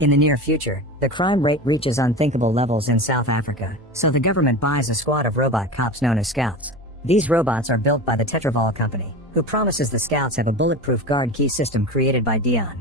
In the near future, the crime rate reaches unthinkable levels in South Africa, so the government buys a squad of robot cops known as scouts. These robots are built by the Tetraval company, who promises the scouts have a bulletproof guard key system created by Dion.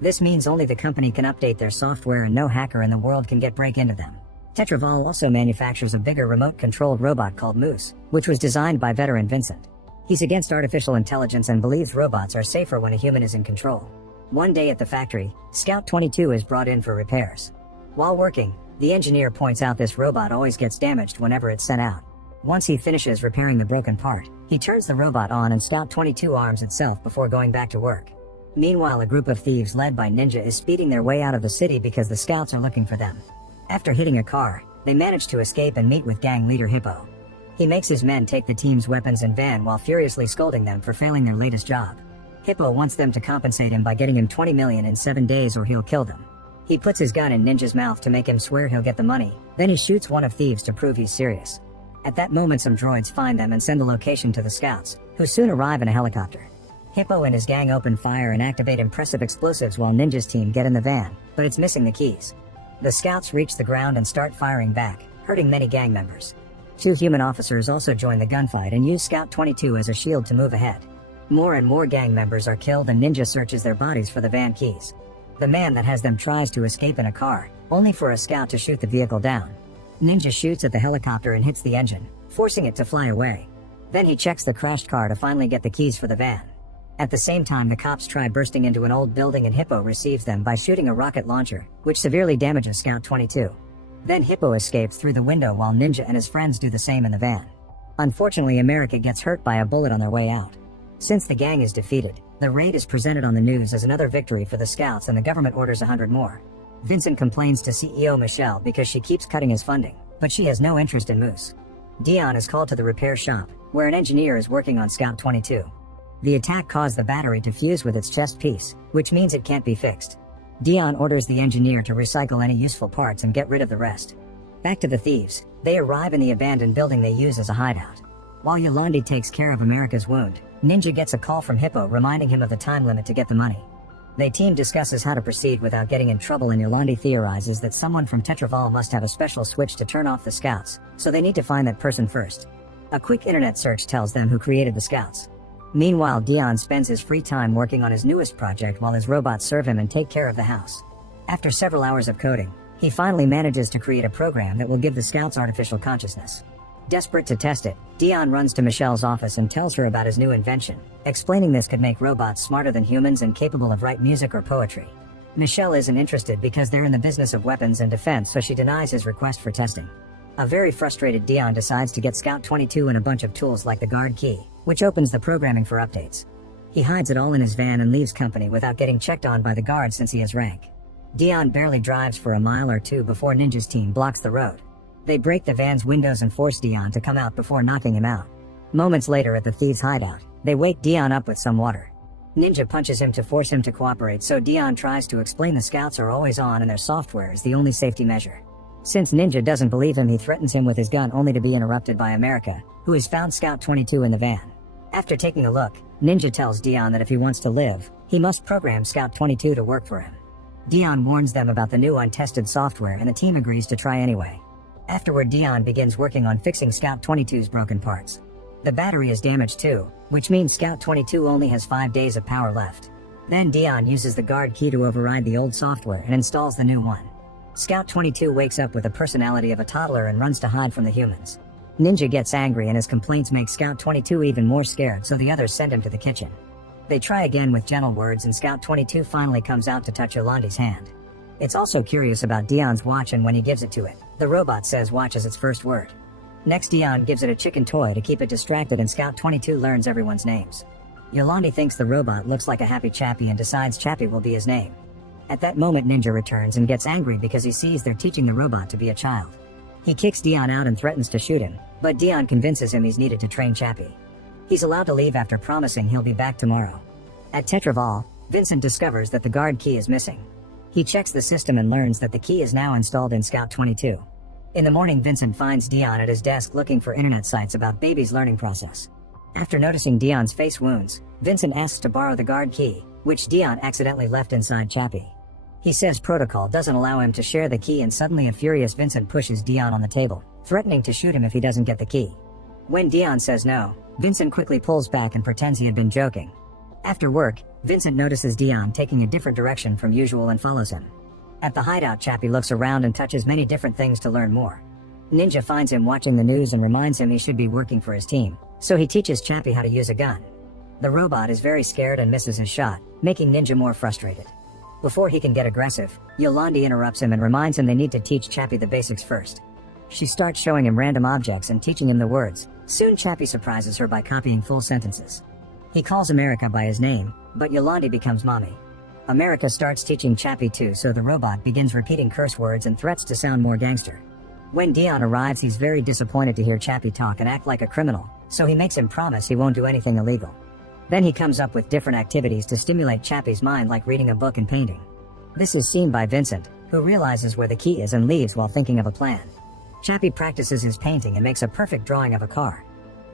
This means only the company can update their software and no hacker in the world can break into them. Tetraval also manufactures a bigger remote-controlled robot called Moose, which was designed by veteran Vincent. He's against artificial intelligence and believes robots are safer when a human is in control. One day at the factory, Scout 22 is brought in for repairs. While working, the engineer points out this robot always gets damaged whenever it's sent out. Once he finishes repairing the broken part, he turns the robot on and Scout 22 arms itself before going back to work. Meanwhile, a group of thieves led by Ninja is speeding their way out of the city because the scouts are looking for them. After hitting a car, they manage to escape and meet with gang leader Hippo. He makes his men take the team's weapons and van while furiously scolding them for failing their latest job. Hippo wants them to compensate him by getting him 20 million in 7 days or he'll kill them. He puts his gun in Ninja's mouth to make him swear he'll get the money, then he shoots one of thieves to prove he's serious. At that moment, some droids find them and send the location to the scouts, who soon arrive in a helicopter. Hippo and his gang open fire and activate impressive explosives while Ninja's team get in the van, but it's missing the keys. The scouts reach the ground and start firing back, hurting many gang members. 2 human officers also join the gunfight and use Scout 22 as a shield to move ahead. More and more gang members are killed and Ninja searches their bodies for the van keys. The man that has them tries to escape in a car, only for a scout to shoot the vehicle down. Ninja shoots at the helicopter and hits the engine, forcing it to fly away. Then he checks the crashed car to finally get the keys for the van. At the same time, the cops try bursting into an old building and Hippo receives them by shooting a rocket launcher, which severely damages Scout 22. Then Hippo escapes through the window while Ninja and his friends do the same in the van. Unfortunately, America gets hurt by a bullet on their way out. Since the gang is defeated, the raid is presented on the news as another victory for the scouts and the government orders 100 more. Vincent complains to CEO Michelle because she keeps cutting his funding, but she has no interest in Moose. Dion is called to the repair shop, where an engineer is working on Scout 22. The attack caused the battery to fuse with its chest piece, which means it can't be fixed. Dion orders the engineer to recycle any useful parts and get rid of the rest. Back to the thieves, they arrive in the abandoned building they use as a hideout. While Yolandi takes care of America's wound, Ninja gets a call from Hippo reminding him of the time limit to get the money. The team discusses how to proceed without getting in trouble and Yolandi theorizes that someone from Tetraval must have a special switch to turn off the scouts, so they need to find that person first. A quick internet search tells them who created the scouts. Meanwhile, Dion spends his free time working on his newest project while his robots serve him and take care of the house. After several hours of coding, he finally manages to create a program that will give the scouts artificial consciousness. Desperate to test it, Dion runs to Michelle's office and tells her about his new invention, explaining this could make robots smarter than humans and capable of write music or poetry. Michelle isn't interested because they're in the business of weapons and defense, so she denies his request for testing. A very frustrated Dion decides to get Scout 22 and a bunch of tools like the guard key, which opens the programming for updates. He hides it all in his van and leaves company without getting checked on by the guards since he has rank. Dion barely drives for a mile or two before Ninja's team blocks the road. They break the van's windows and force Dion to come out before knocking him out. Moments later at the thieves' hideout, they wake Dion up with some water. Ninja punches him to force him to cooperate, so Dion tries to explain the scouts are always on and their software is the only safety measure. Since Ninja doesn't believe him, he threatens him with his gun only to be interrupted by America, who has found Scout 22 in the van. After taking a look, Ninja tells Dion that if he wants to live, he must program Scout 22 to work for him. Dion warns them about the new untested software and the team agrees to try anyway. Afterward, Dion begins working on fixing Scout 22's broken parts. The battery is damaged too, which means Scout 22 only has 5 days of power left. Then Dion uses the guard key to override the old software and installs the new one. Scout 22 wakes up with the personality of a toddler and runs to hide from the humans. Ninja gets angry and his complaints make Scout 22 even more scared, so the others send him to the kitchen. They try again with gentle words and Scout 22 finally comes out to touch Yolandi's hand. It's also curious about Dion's watch, and when he gives it to it, the robot says watch as its first word. Next, Dion gives it a chicken toy to keep it distracted and Scout 22 learns everyone's names. Yolandi thinks the robot looks like a happy Chappie and decides Chappie will be his name. At that moment, Ninja returns and gets angry because he sees they're teaching the robot to be a child. He kicks Dion out and threatens to shoot him, but Dion convinces him he's needed to train Chappie. He's allowed to leave after promising he'll be back tomorrow. At Tetraval, Vincent discovers that the guard key is missing. He checks the system and learns that the key is now installed in Scout 22. In the morning, Vincent finds Dion at his desk looking for internet sites about baby's learning process. After noticing Dion's face wounds, Vincent asks to borrow the guard key, which Dion accidentally left inside Chappie. He says protocol doesn't allow him to share the key, and suddenly a furious Vincent pushes Dion on the table, threatening to shoot him if he doesn't get the key. When Dion says no, Vincent quickly pulls back and pretends he had been joking. After work, Vincent notices Dion taking a different direction from usual and follows him. At the hideout, Chappie looks around and touches many different things to learn more. Ninja finds him watching the news and reminds him he should be working for his team, so he teaches Chappie how to use a gun. The robot is very scared and misses his shot, making Ninja more frustrated. Before he can get aggressive, Yolandi interrupts him and reminds him they need to teach Chappie the basics first. She starts showing him random objects and teaching him the words. Soon Chappie surprises her by copying full sentences. He calls America by his name, but Yolandi becomes mommy. America starts teaching Chappie too, so the robot begins repeating curse words and threats to sound more gangster. When Dion arrives, he's very disappointed to hear Chappie talk and act like a criminal, so he makes him promise he won't do anything illegal. Then he comes up with different activities to stimulate Chappie's mind, like reading a book and painting. This is seen by Vincent, who realizes where the key is and leaves while thinking of a plan. Chappie practices his painting and makes a perfect drawing of a car.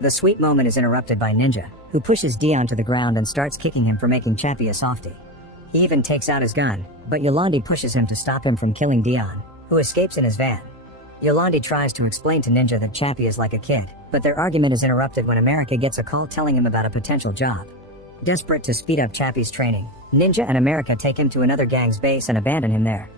The sweet moment is interrupted by Ninja, who pushes Dion to the ground and starts kicking him for making Chappie a softie. He even takes out his gun, but Yolandi pushes him to stop him from killing Dion, who escapes in his van. Yolandi tries to explain to Ninja that Chappie is like a kid, but their argument is interrupted when America gets a call telling him about a potential job. Desperate to speed up Chappie's training, Ninja and America take him to another gang's base and abandon him there.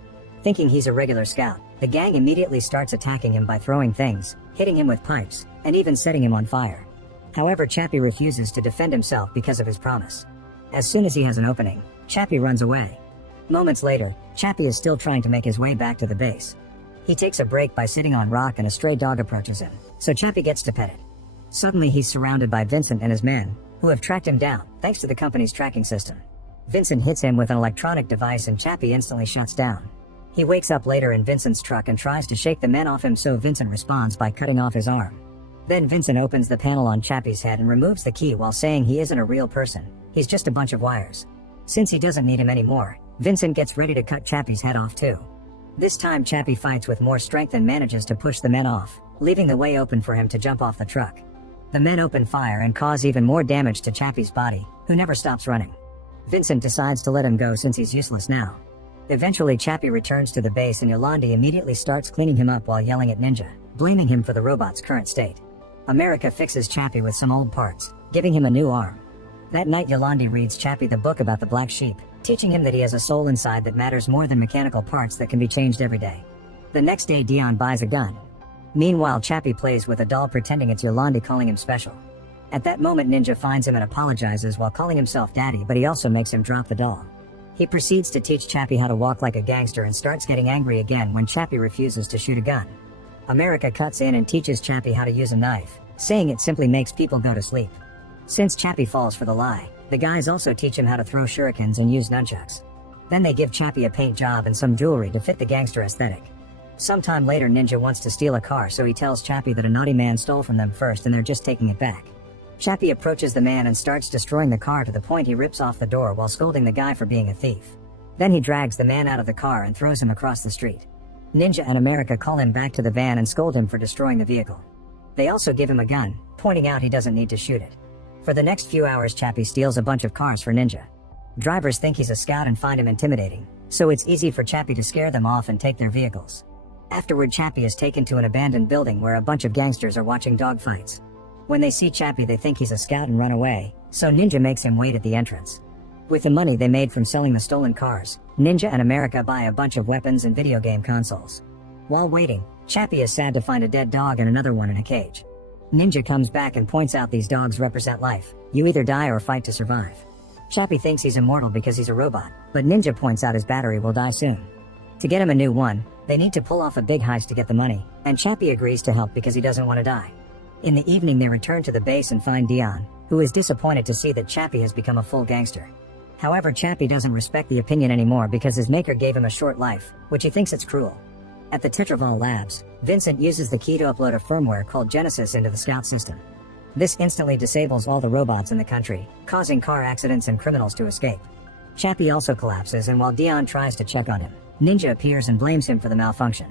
Thinking he's a regular scout, the gang immediately starts attacking him by throwing things, hitting him with pipes, and even setting him on fire. However, Chappie refuses to defend himself because of his promise. As soon as he has an opening, Chappie runs away. Moments later, Chappie is still trying to make his way back to the base. He takes a break by sitting on rock and a stray dog approaches him, so Chappie gets to pet it. Suddenly he's surrounded by Vincent and his men, who have tracked him down, thanks to the company's tracking system. Vincent hits him with an electronic device and Chappie instantly shuts down. He wakes up later in Vincent's truck and tries to shake the men off him, so Vincent responds by cutting off his arm. Then Vincent opens the panel on Chappie's head and removes the key while saying he isn't a real person, he's just a bunch of wires. Since he doesn't need him anymore, Vincent gets ready to cut Chappie's head off too. This time Chappie fights with more strength and manages to push the men off, leaving the way open for him to jump off the truck. The men open fire and cause even more damage to Chappie's body, who never stops running. Vincent decides to let him go since he's useless now. Eventually Chappie returns to the base and Yolandi immediately starts cleaning him up while yelling at Ninja, blaming him for the robot's current state. America fixes Chappie with some old parts, giving him a new arm. That night Yolandi reads Chappie the book about the black sheep, teaching him that he has a soul inside that matters more than mechanical parts that can be changed every day. The next day Dion buys a gun. Meanwhile Chappie plays with a doll pretending it's Yolandi calling him special. At that moment Ninja finds him and apologizes while calling himself daddy, but he also makes him drop the doll. He proceeds to teach Chappie how to walk like a gangster and starts getting angry again when Chappie refuses to shoot a gun. America cuts in and teaches Chappie how to use a knife, saying it simply makes people go to sleep. Since Chappie falls for the lie, the guys also teach him how to throw shurikens and use nunchucks. Then they give Chappie a paint job and some jewelry to fit the gangster aesthetic. Sometime later Ninja wants to steal a car, so he tells Chappie that a naughty man stole from them first and they're just taking it back. Chappie approaches the man and starts destroying the car to the point he rips off the door while scolding the guy for being a thief. Then he drags the man out of the car and throws him across the street. Ninja and America call him back to the van and scold him for destroying the vehicle. They also give him a gun, pointing out he doesn't need to shoot it. For the next few hours Chappie steals a bunch of cars for Ninja. Drivers think he's a scout and find him intimidating, so it's easy for Chappie to scare them off and take their vehicles. Afterward Chappie is taken to an abandoned building where a bunch of gangsters are watching dogfights. When they see Chappie they think he's a scout and run away, so Ninja makes him wait at the entrance. With the money they made from selling the stolen cars, Ninja and America buy a bunch of weapons and video game consoles. While waiting, Chappie is sad to find a dead dog and another one in a cage. Ninja comes back and points out these dogs represent life. You either die or fight to survive. Chappie thinks he's immortal because he's a robot, but Ninja points out his battery will die soon. To get him a new one, they need to pull off a big heist to get the money, and Chappie agrees to help because he doesn't want to die. In the evening they return to the base and find Dion, who is disappointed to see that Chappie has become a full gangster. However, Chappie doesn't respect the opinion anymore because his maker gave him a short life, which he thinks it's cruel. At the Tetraval Labs, Vincent uses the key to upload a firmware called Genesis into the Scout system. This instantly disables all the robots in the country, causing car accidents and criminals to escape. Chappie also collapses, and while Dion tries to check on him, Ninja appears and blames him for the malfunction.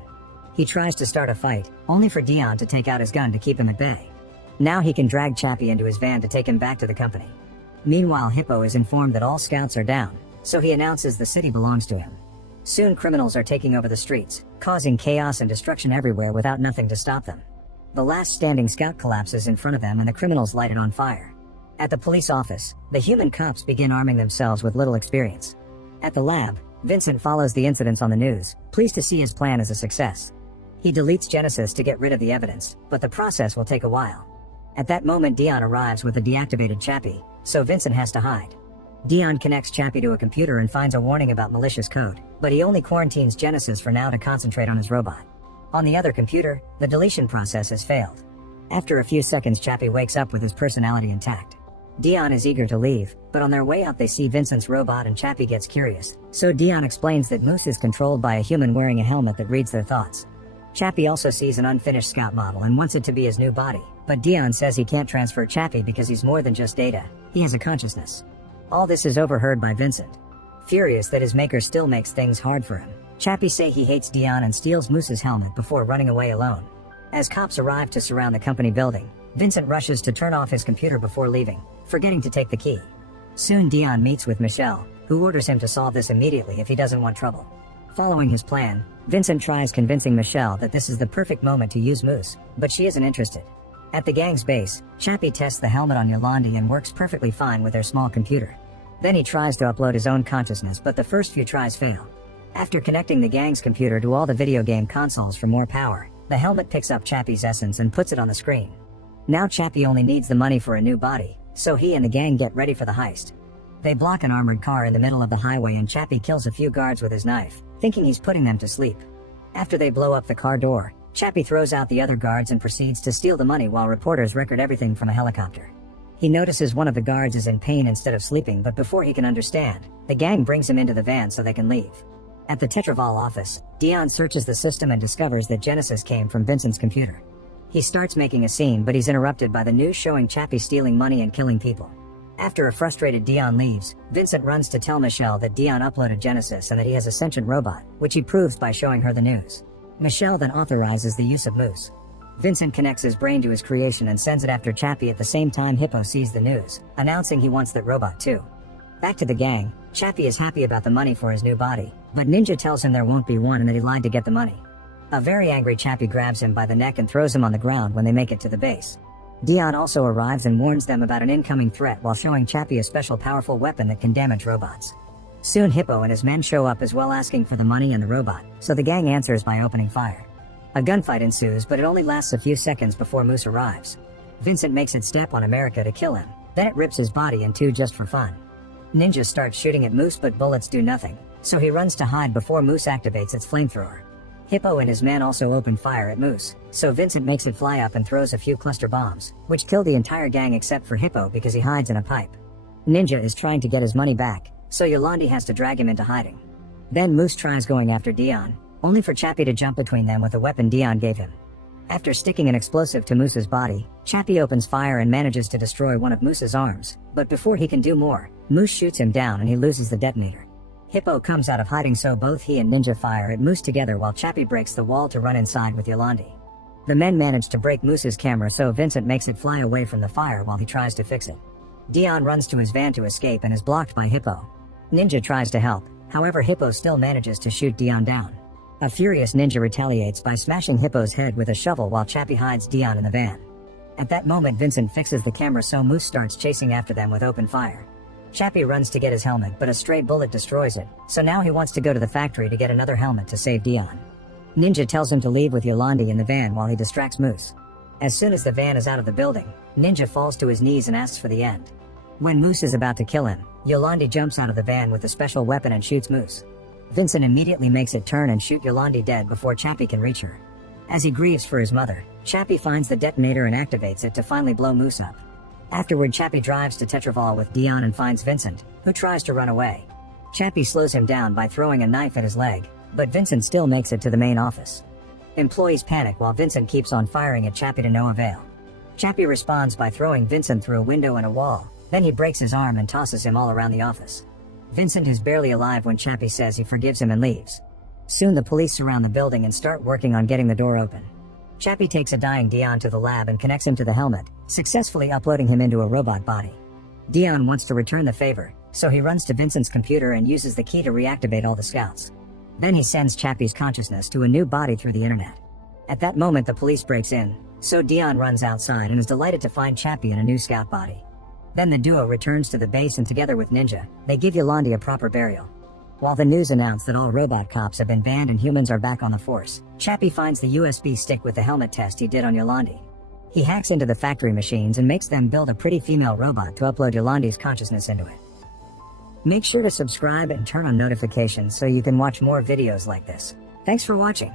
He tries to start a fight, only for Dion to take out his gun to keep him at bay. Now he can drag Chappie into his van to take him back to the company. Meanwhile Hippo is informed that all scouts are down, so he announces the city belongs to him. Soon criminals are taking over the streets, causing chaos and destruction everywhere without nothing to stop them. The last standing scout collapses in front of them and the criminals light it on fire. At the police office, the human cops begin arming themselves with little experience. At the lab, Vincent follows the incidents on the news, pleased to see his plan is a success. He deletes Genesis to get rid of the evidence, but the process will take a while. At that moment Dion arrives with a deactivated Chappie, so Vincent has to hide. Dion connects Chappie to a computer and finds a warning about malicious code, but he only quarantines Genesis for now to concentrate on his robot. On the other computer, the deletion process has failed. After a few seconds Chappie wakes up with his personality intact. Dion is eager to leave, but on their way out they see Vincent's robot and Chappie gets curious, so Dion explains that Moose is controlled by a human wearing a helmet that reads their thoughts. Chappie also sees an unfinished scout model and wants it to be his new body, but Dion says he can't transfer Chappie because he's more than just data, he has a consciousness. All this is overheard by Vincent. Furious that his maker still makes things hard for him, Chappie says he hates Dion and steals Moose's helmet before running away alone. As cops arrive to surround the company building, Vincent rushes to turn off his computer before leaving, forgetting to take the key. Soon Dion meets with Michelle, who orders him to solve this immediately if he doesn't want trouble. Following his plan, Vincent tries convincing Michelle that this is the perfect moment to use Moose, but she isn't interested. At the gang's base, Chappie tests the helmet on Yolandi and works perfectly fine with their small computer. Then he tries to upload his own consciousness, but the first few tries fail. After connecting the gang's computer to all the video game consoles for more power, the helmet picks up Chappie's essence and puts it on the screen. Now Chappie only needs the money for a new body, so he and the gang get ready for the heist. They block an armored car in the middle of the highway and Chappie kills a few guards with his knife, thinking he's putting them to sleep. After they blow up the car door, Chappie throws out the other guards and proceeds to steal the money while reporters record everything from a helicopter. He notices one of the guards is in pain instead of sleeping, but before he can understand, the gang brings him into the van so they can leave. At the Tetraval office, Dion searches the system and discovers that Genesis came from Vincent's computer. He starts making a scene, but he's interrupted by the news showing Chappie stealing money and killing people. After a frustrated Dion leaves, Vincent runs to tell Michelle that Dion uploaded Genesis and that he has a sentient robot, which he proves by showing her the news. Michelle then authorizes the use of Moose. Vincent connects his brain to his creation and sends it after Chappie. At the same time Hippo sees the news, announcing he wants that robot too. Back to the gang, Chappie is happy about the money for his new body, but Ninja tells him there won't be one and that he lied to get the money. A very angry Chappie grabs him by the neck and throws him on the ground when they make it to the base. Dion also arrives and warns them about an incoming threat while showing Chappie a special powerful weapon that can damage robots. Soon Hippo and his men show up as well, asking for the money and the robot, so the gang answers by opening fire. A gunfight ensues, but it only lasts a few seconds before Moose arrives. Vincent makes it step on America to kill him, then it rips his body in two just for fun. Ninja starts shooting at Moose, but bullets do nothing, so he runs to hide before Moose activates its flamethrower. Hippo and his men also open fire at Moose, so Vincent makes it fly up and throws a few cluster bombs, which kill the entire gang except for Hippo because he hides in a pipe. Ninja is trying to get his money back, so Yolandi has to drag him into hiding. Then Moose tries going after Dion, only for Chappie to jump between them with a weapon Dion gave him. After sticking an explosive to Moose's body, Chappie opens fire and manages to destroy one of Moose's arms, but before he can do more, Moose shoots him down and he loses the detonator. Hippo comes out of hiding, so both he and Ninja fire at Moose together while Chappie breaks the wall to run inside with Yolandi. The men manage to break Moose's camera, so Vincent makes it fly away from the fire while he tries to fix it. Dion runs to his van to escape and is blocked by Hippo. Ninja tries to help, however Hippo still manages to shoot Dion down. A furious Ninja retaliates by smashing Hippo's head with a shovel while Chappie hides Dion in the van. At that moment Vincent fixes the camera, so Moose starts chasing after them with open fire. Chappie runs to get his helmet, but a stray bullet destroys it, so now he wants to go to the factory to get another helmet to save Dion. Ninja tells him to leave with Yolandi in the van while he distracts Moose. As soon as the van is out of the building, Ninja falls to his knees and asks for the end. When Moose is about to kill him, Yolandi jumps out of the van with a special weapon and shoots Moose. Vincent immediately makes it turn and shoot Yolandi dead before Chappie can reach her. As he grieves for his mother, Chappie finds the detonator and activates it to finally blow Moose up. Afterward, Chappie drives to Tetraval with Dion and finds Vincent, who tries to run away. Chappie slows him down by throwing a knife at his leg, but Vincent still makes it to the main office. Employees panic while Vincent keeps on firing at Chappie to no avail. Chappie responds by throwing Vincent through a window and a wall, then he breaks his arm and tosses him all around the office. Vincent is barely alive when Chappie says he forgives him and leaves. Soon the police surround the building and start working on getting the door open. Chappie takes a dying Dion to the lab and connects him to the helmet, successfully uploading him into a robot body. Dion wants to return the favor, so he runs to Vincent's computer and uses the key to reactivate all the scouts. Then he sends Chappie's consciousness to a new body through the internet. At that moment the police breaks in, so Dion runs outside and is delighted to find Chappie in a new scout body. Then the duo returns to the base and together with Ninja, they give Yolandi a proper burial. While the news announced that all robot cops have been banned and humans are back on the force, Chappie finds the USB stick with the helmet test he did on Yolandi. He hacks into the factory machines and makes them build a pretty female robot to upload Yolandi's consciousness into it. Make sure to subscribe and turn on notifications so you can watch more videos like this. Thanks for watching.